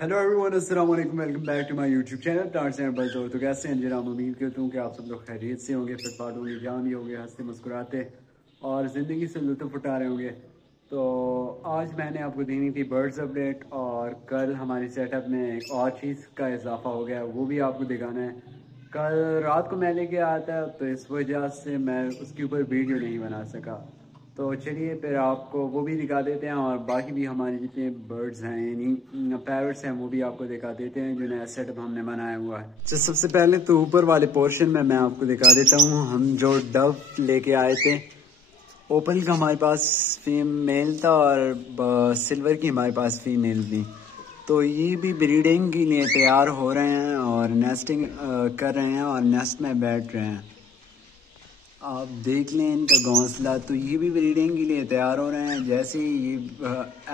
Hello everyone, अस्सलाम वालेकुम, welcome back to my YouTube channel Tars and Bulls. तो कैसे हैं जनाब? उम्मीद करता हूँ कि आप सब लोग खैरियत से होंगे, फिटफाट होंगे, जान भी होंगे, हंसते मुस्कुराते और ज़िंदगी से लुत्फ़ उठा रहे होंगे। तो आज मैंने आपको देनी थी बर्ड्स अपडेट, और कल हमारे सेटअप में एक और चीज़ का इजाफा हो गया, वो भी आपको दिखाना है। कल रात को मैं लेके आया था, तो इस वजह से मैं उसके ऊपर वीडियो नहीं बना सका। तो चलिए फिर आपको वो भी दिखा देते हैं, और बाकी भी हमारे जितने बर्ड्स हैं यानी पैरट्स हैं वो भी आपको दिखा देते हैं, जो नया सेटअप हमने बनाया हुआ है। तो सबसे पहले तो ऊपर वाले पोर्शन में मैं आपको दिखा देता हूँ, हम जो डव लेके आए थे। ओपल का हमारे पास फीमेल था और सिल्वर की हमारे पास फीमेल थी। तो ये भी ब्रीडिंग के लिए तैयार हो रहे हैं और नेस्टिंग कर रहे हैं और नेस्ट में बैठ रहे हैं। आप देख लें इनका घोंसला। तो ये भी ब्रीडिंग के लिए तैयार हो रहे हैं। जैसे ही ये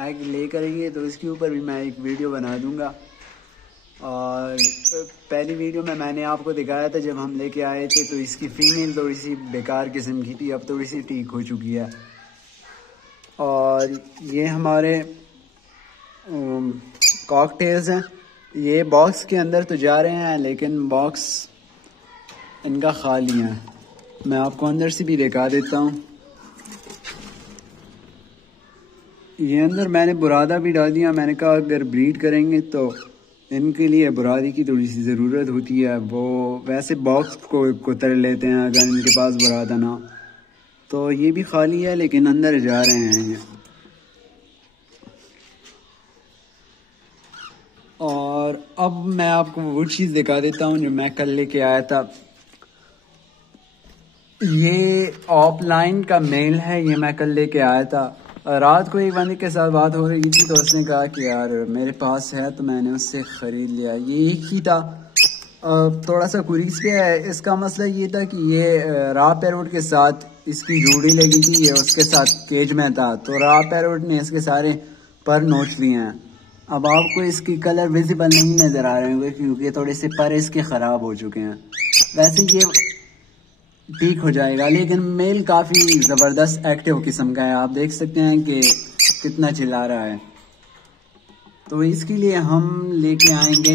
एग ले करेंगे तो इसके ऊपर भी मैं एक वीडियो बना दूंगा। और पहली वीडियो में मैंने आपको दिखाया था जब हम लेके आए थे, तो इसकी फीमेल थोड़ी सी बेकार किस्म की थी, अब थोड़ी सी ठीक हो चुकी है। और ये हमारे कॉकटेल्स हैं। ये बॉक्स के अंदर तो जा रहे हैं, लेकिन बॉक्स इनका खाली है। मैं आपको अंदर से भी दिखा देता हूँ। ये अंदर मैंने बुरादा भी डाल दिया। मैंने कहा अगर ब्रीड करेंगे तो इनके लिए बुरादी की थोड़ी सी ज़रूरत होती है। वो वैसे बॉक्स को तर लेते हैं अगर इनके पास बुरादा ना। तो ये भी खाली है, लेकिन अंदर जा रहे हैं ये। और अब मैं आपको वो चीज़ दिखा देता हूँ जो मैं कल लेके आया था। ये ऑफलाइन का मेल है, ये मैं कल लेके आया था। रात को एक बंदे के साथ बात हो रही थी, तो उसने कहा कि यार मेरे पास है, तो मैंने उससे ख़रीद लिया। ये एक ही था, थोड़ा सा कुरीस पे है। इसका मसला ये था कि ये रा पैरोट के साथ इसकी जोड़ी लगी थी, ये उसके साथ केज में था, तो रा पैरोट ने इसके सारे पर नोच लिए हैं। अब आपको इसकी कलर विजिबल नहीं नज़र आ रहे होंगे क्योंकि थोड़े से पर इसके ख़राब हो चुके हैं। वैसे ये ठीक हो जाएगा, लेकिन मेल काफ़ी ज़बरदस्त एक्टिव किस्म का है। आप देख सकते हैं कि कितना चिल्ला रहा है। तो इसके लिए हम लेके आएंगे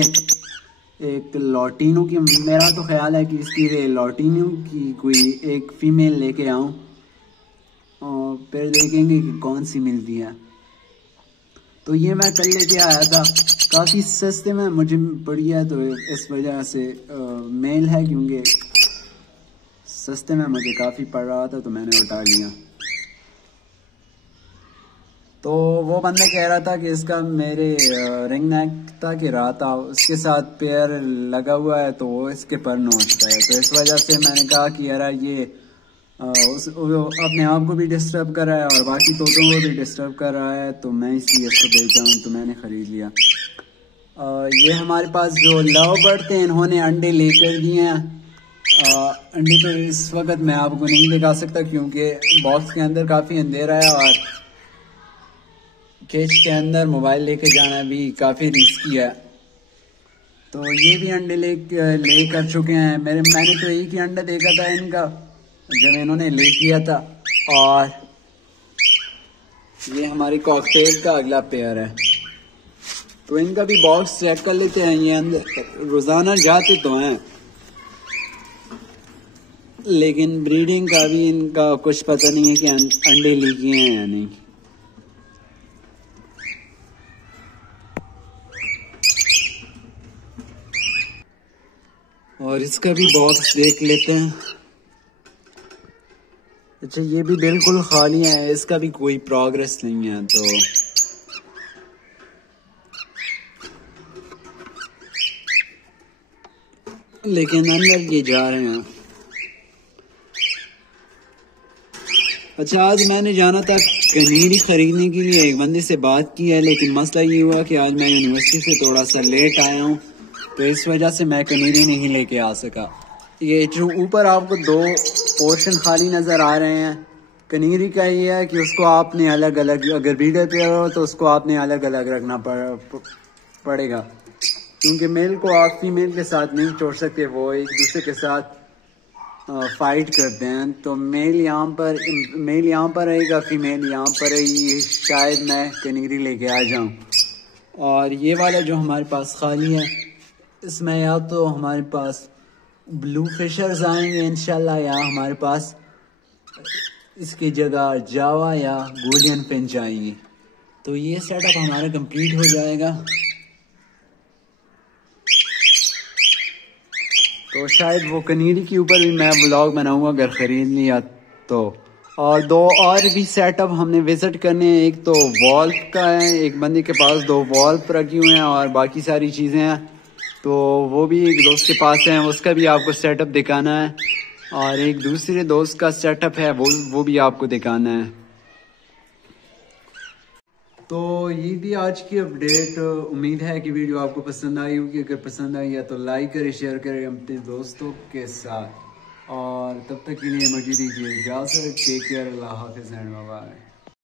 एक लॉटिनो की। मेरा तो ख्याल है कि इसकी लॉटिनो की कोई एक फ़ीमेल लेके आऊँ और फिर देखेंगे कि कौन सी मिलती है। तो ये मैं कल लेके आया था, काफ़ी सस्ते में मुझे पड़ी है, तो इस वजह से मेल है, क्योंकि सस्ते में मुझे काफ़ी पड़ रहा था, तो मैंने उठा लिया। तो वो बंदा कह रहा था कि इसका मेरे रिंग नेक था कि रहा था, उसके साथ पेयर लगा हुआ है, तो वो इसके पर नोचता है। तो इस वजह से मैंने कहा कि यार ये अपने आप को भी डिस्टर्ब कर रहा है और बाकी तोतों को भी डिस्टर्ब कर रहा है, तो मैं इसलिए इसको बेचता हूँ, तो मैंने ख़रीद लिया। ये हमारे पास जो लव बर्ड थे, इन्होंने अंडे लेकर दिए हैं। अंडे तो इस वक्त मैं आपको नहीं दिखा सकता क्योंकि बॉक्स के अंदर काफ़ी अंधेरा है, और केज के अंदर मोबाइल लेके जाना भी काफ़ी रिस्की है। तो ये भी अंडे ले कर चुके हैं। मैंने तो एक ही अंडा देखा था इनका जब इन्होंने ले किया था। और ये हमारी कॉकटेल का अगला पेयर है, तो इनका भी बॉक्स चेक कर लेते हैं। ये अंदर रोज़ाना जाते तो हैं, लेकिन ब्रीडिंग का भी इनका कुछ पता नहीं है कि अंडे ले किए हैं या नहीं। और इसका भी बॉक्स देख लेते हैं। अच्छा, ये भी बिल्कुल खाली है, इसका भी कोई प्रोग्रेस नहीं है। तो लेकिन अंदर ये जा रहे हैं। अच्छा, आज मैंने जाना था कनीरी खरीदने के लिए, एक बंदे से बात की है, लेकिन मसला ये हुआ कि आज मैं यूनिवर्सिटी से थोड़ा सा लेट आया हूँ, तो इस वजह से मैं कनीरी नहीं लेके आ सका। ये जो ऊपर आपको दो पोर्शन खाली नज़र आ रहे हैं, कनीरी का ये है कि उसको आपने अलग अलग, अगर ब्रीडर पेयर हो तो उसको आपने अलग अलग रखना पड़ेगा, क्योंकि मेल को आप फीमेल के साथ नहीं छोड़ सकते, वो एक दूसरे के साथ फाइट करते हैं। तो मेल यहाँ पर रहेगा, फीमेल यहाँ पर रहेगी। शायद मैं कनीरी लेके आ जाऊँ। और ये वाला जो हमारे पास खाली है, इसमें या तो हमारे पास ब्लू फिशर्स आएंगे इंशाल्लाह, या हमारे पास इसकी जगह जावा या गोल्डन फिंच आएंगी। तो ये सेटअप हमारा कंप्लीट हो जाएगा। तो शायद वो कनीरी के ऊपर भी मैं व्लॉग बनाऊंगा अगर ख़रीद लिया तो। और दो और भी सेटअप हमने विजिट करने हैं। एक तो वॉल्व का है, एक बंदे के पास 2 वॉल्व रखी हुए हैं और बाकी सारी चीज़ें हैं, तो वो भी एक दोस्त के पास है, उसका भी आपको सेटअप दिखाना है। और एक दूसरे दोस्त का सेटअप है, वो भी आपको दिखाना है। तो ये थी आज की अपडेट। उम्मीद है कि वीडियो आपको पसंद आई होगी। अगर पसंद आई है तो लाइक करें, शेयर करें अपने दोस्तों के साथ। और तब तक के लिए मुझे दीजिए इजाज़त। टेक केयर, अल्लाह हाफिज़ एंड बाय बाय।